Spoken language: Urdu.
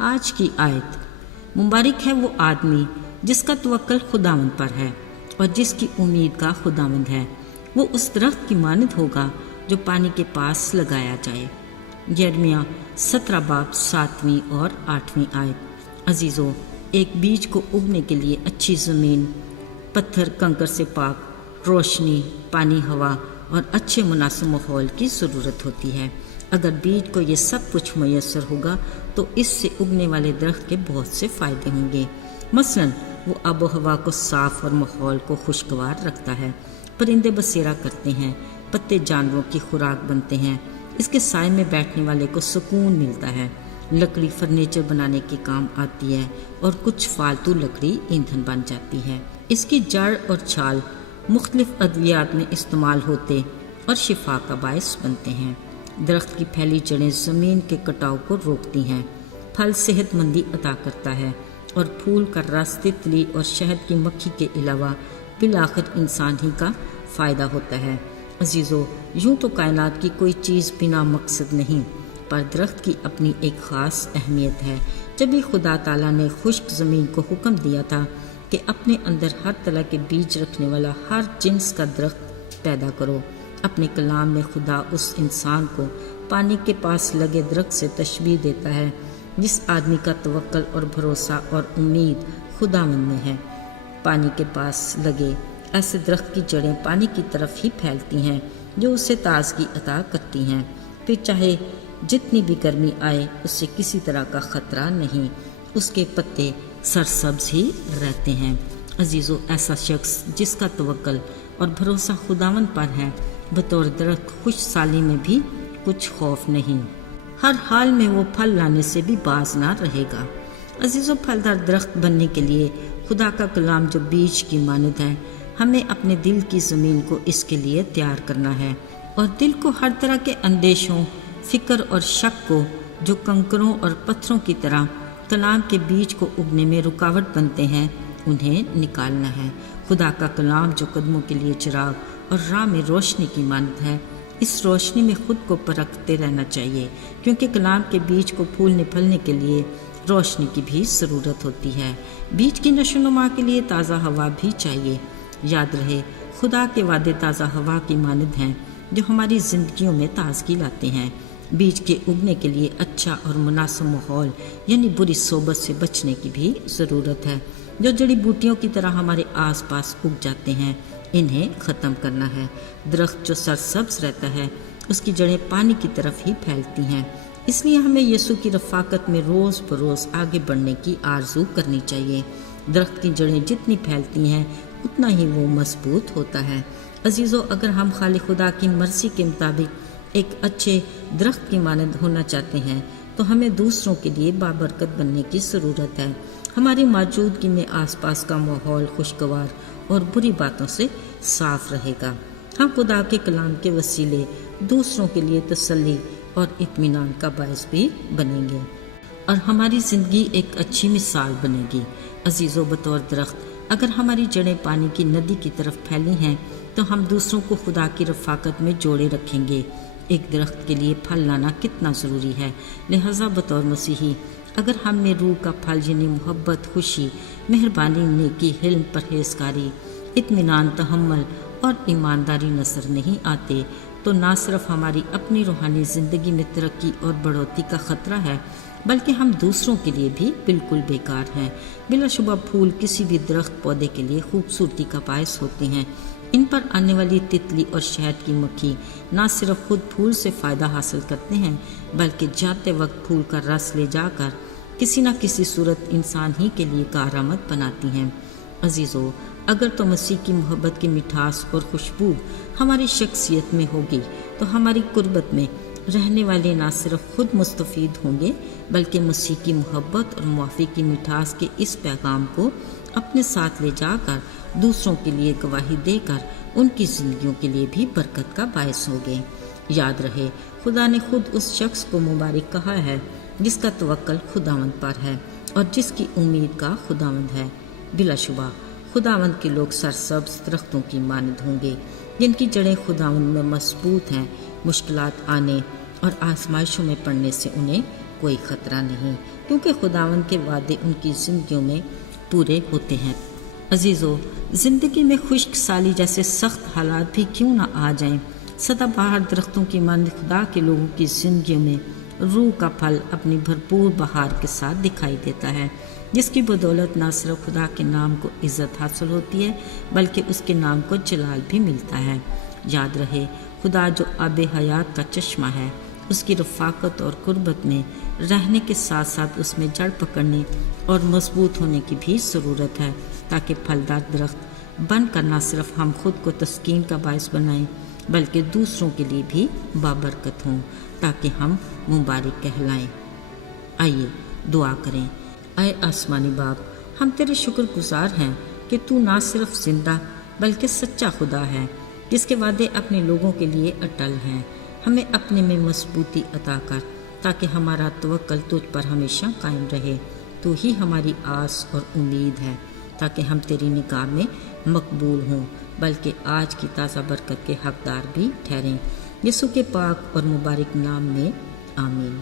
آج کی آیت: مبارک ہے وہ آدمی جس کا توکل خداوند پر ہے اور جس کی امید کا خداوند ہے۔ وہ اس درخت کی مانند ہوگا جو پانی کے پاس لگایا جائے۔ یرمیہ 17 باب 7 اور 8 آیت۔ عزیزو، ایک بیج کو اگنے کے لیے اچھی زمین، پتھر کنکر سے پاک، روشنی، پانی، ہوا اور اچھے مناسب ماحول کی ضرورت ہوتی ہے۔ اگر بیج کو یہ سب کچھ میسر ہوگا تو اس سے اگنے والے درخت کے بہت سے فائدے ہوں گے۔ مثلا وہ آب و ہوا کو صاف اور ماحول کو خوشگوار رکھتا ہے، پرندے بسیرا کرتے ہیں، پتے جانوروں کی خوراک بنتے ہیں، اس کے سائے میں بیٹھنے والے کو سکون ملتا ہے، لکڑی فرنیچر بنانے کے کام آتی ہے اور کچھ فالتو لکڑی ایندھن بن جاتی ہے۔ اس کی جڑ اور چھال مختلف ادویات میں استعمال ہوتے اور شفا کا باعث بنتے ہیں۔ درخت کی پھیلی جڑیں زمین کے کٹاؤ کو روکتی ہیں، پھل صحت مندی عطا کرتا ہے اور پھول کا رس تتلی اور شہد کی مکھی کے علاوہ بالآخر انسان ہی کا فائدہ ہوتا ہے۔ عزیزو، یوں تو کائنات کی کوئی چیز بنا مقصد نہیں، پر درخت کی اپنی ایک خاص اہمیت ہے۔ جب ہی خدا تعالیٰ نے خشک زمین کو حکم دیا تھا کہ اپنے اندر ہر طرح کے بیج رکھنے والا ہر جنس کا درخت پیدا کرو، اپنے کلام میں خدا اس انسان کو پانی کے پاس لگے درخت سے تشبیہ دیتا ہے جس آدمی کا توکل اور بھروسہ اور امید خداوند میں ہے۔ پانی کے پاس لگے ایسے درخت کی جڑیں پانی کی طرف ہی پھیلتی ہیں جو اسے تازگی عطا کرتی ہیں، پھر چاہے جتنی بھی گرمی آئے اس سے کسی طرح کا خطرہ نہیں، اس کے پتے سرسبز ہی رہتے ہیں۔ عزیزو، ایسا شخص جس کا توکل اور بھروسہ خداوند پر ہے، بطور درخت خوش سالی میں بھی کچھ خوف نہیں، ہر حال میں وہ پھل لانے سے بھی باز نہ رہے گا۔ عزیزو، پھلدار درخت بننے کے لیے خدا کا کلام جو بیج کی مانند ہے، ہمیں اپنے دل کی زمین کو اس کے لیے تیار کرنا ہے، اور دل کو ہر طرح کے اندیشوں، فکر اور شک کو جو کنکروں اور پتھروں کی طرح کلام کے بیج کو اگنے میں رکاوٹ بنتے ہیں، انہیں نکالنا ہے۔ خدا کا کلام جو قدموں کے لیے چراغ اور راہ میں روشنی کی مانند ہے، اس روشنی میں خود کو پرکھتے رہنا چاہیے، کیونکہ کلام کے بیج کو پھولنے پھلنے کے لیے روشنی کی بھی ضرورت ہوتی ہے۔ بیج کی نشو و نما کے لیے تازہ ہوا بھی چاہیے۔ یاد رہے، خدا کے وعدے تازہ ہوا کی مانند ہیں جو ہماری زندگیوں میں تازگی لاتے ہیں۔ بیج کے اگنے کے لیے اچھا اور مناسب ماحول یعنی بری صحبت سے بچنے کی بھی ضرورت ہے۔ جو جڑی بوٹیوں کی طرح ہمارے آس پاس اگ جاتے ہیں، انہیں ختم کرنا ہے۔ درخت جو سرسبز رہتا ہے، اس کی جڑیں پانی کی طرف ہی پھیلتی ہیں، اس لیے ہمیں یسوع کی رفاقت میں روز بروز آگے بڑھنے کی آرزو کرنی چاہیے۔ درخت کی جڑیں جتنی پھیلتی ہیں اتنا ہی وہ مضبوط ہوتا ہے۔ عزیزو، اگر ہم خالق خدا کی مرضی کے مطابق ایک اچھے درخت کی مانند ہونا چاہتے ہیں تو ہمیں دوسروں کے لیے بابرکت بننے کی ضرورت ہے۔ ہماری موجودگی میں آس پاس کا ماحول خوشگوار اور بری باتوں سے صاف رہے گا۔ ہم خدا کے کلام کے وسیلے دوسروں کے لیے تسلی اور اطمینان کا باعث بھی بنیں گے، اور ہماری زندگی ایک اچھی مثال بنے گی۔ عزیزو، بطور درخت اگر ہماری جڑیں پانی کی ندی کی طرف پھیلی ہیں تو ہم دوسروں کو خدا کی رفاقت میں جوڑے رکھیں گے۔ ایک درخت کے لیے پھل لانا کتنا ضروری ہے، لہٰذا بطور مسیحی اگر ہم میں روح کا پھل یعنی محبت، خوشی، مہربانی، نیکی، حلم، پرہیزگاری، اطمینان، تحمل اور ایمانداری نظر نہیں آتے تو نہ صرف ہماری اپنی روحانی زندگی میں ترقی اور بڑھوتری کا خطرہ ہے، بلکہ ہم دوسروں کے لیے بھی بالکل بیکار ہیں۔ بلا شبہ پھول کسی بھی درخت پودے کے لیے خوبصورتی کا باعث ہوتے ہیں۔ ان پر آنے والی تتلی اور شہد کی مکھی نہ صرف خود پھول سے فائدہ حاصل کرتے ہیں، بلکہ جاتے وقت پھول کا رس لے جا کر کسی نہ کسی صورت انسان ہی کے لیے کارآمد بناتی ہیں۔ عزیزو، اگر تو مسیح کی محبت کی مٹھاس اور خوشبو ہماری شخصیت میں ہوگی تو ہماری قربت میں رہنے والے نہ صرف خود مستفید ہوں گے، بلکہ مسیح کی محبت اور معافی کی مٹھاس کے اس پیغام کو اپنے ساتھ لے جا کر دوسروں کے لیے گواہی دے کر ان کی زندگیوں کے لیے بھی برکت کا باعث ہوں گے۔ یاد رہے، خدا نے خود اس شخص کو مبارک کہا ہے جس کا توکل خداوند پر ہے اور جس کی امید کا خداوند ہے۔ بلا شبہ خداوند کے لوگ سرسبز درختوں کی مانند ہوں گے جن کی جڑیں خداوند میں مضبوط ہیں، مشکلات آنے اور آزمائشوں میں پڑنے سے انہیں کوئی خطرہ نہیں، کیونکہ خداوند کے وعدے ان کی زندگیوں میں پورے ہوتے ہیں۔ عزیزو، زندگی میں خشک سالی جیسے سخت حالات بھی کیوں نہ آ جائیں، سدا بہار درختوں کی مانند خدا کے لوگوں کی زندگیوں میں روح کا پھل اپنی بھرپور بہار کے ساتھ دکھائی دیتا ہے، جس کی بدولت نہ صرف خدا کے نام کو عزت حاصل ہوتی ہے بلکہ اس کے نام کو جلال بھی ملتا ہے۔ یاد رہے، خدا جو آب حیات کا چشمہ ہے، اس کی رفاقت اور قربت میں رہنے کے ساتھ ساتھ اس میں جڑ پکڑنے اور مضبوط ہونے کی بھی ضرورت ہے، تاکہ پھلدار درخت بن کر نہ صرف ہم خود کو تسکین کا باعث بنائیں بلکہ دوسروں کے لیے بھی بابرکت ہوں، تاکہ ہم مبارک کہلائیں۔ آئیے دعا کریں۔ اے آسمانی باپ، ہم تیرے شکر گزار ہیں کہ تو نہ صرف زندہ بلکہ سچا خدا ہے، جس کے وعدے اپنے لوگوں کے لیے اٹل ہیں۔ ہمیں اپنے میں مضبوطی عطا کر تاکہ ہمارا توکل تجھ پر ہمیشہ قائم رہے۔ تو ہی ہماری آس اور امید ہے، تاکہ ہم تیری نگاہ میں مقبول ہوں بلکہ آج کی تازہ برکت کے حقدار بھی ٹھہریں۔ یسوع کے پاک اور مبارک نام میں آمین۔